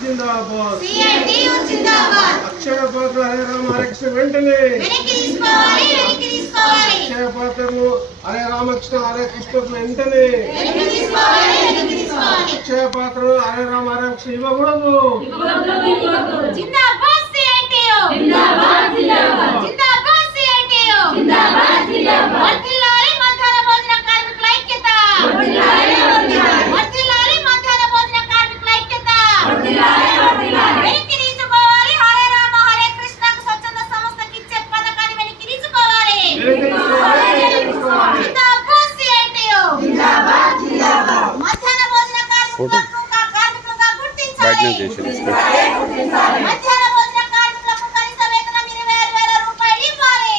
జిందాబాద్ అక్షయ పాత్ర హరే రామ హరే కృష్ణ వెంటనే అక్షయ పాత్రను హరే రామకృష్ణ హరే కృష్ణ వెంటనే అక్షయ పాత్రను హరే రామ హరే కృష్ణ ఇవ్వకూడదు. మధ్యాహ్న భోజన కార్మికులకు కనీస వేతనం 26,000 రూపాయలు ఇవ్వాలి.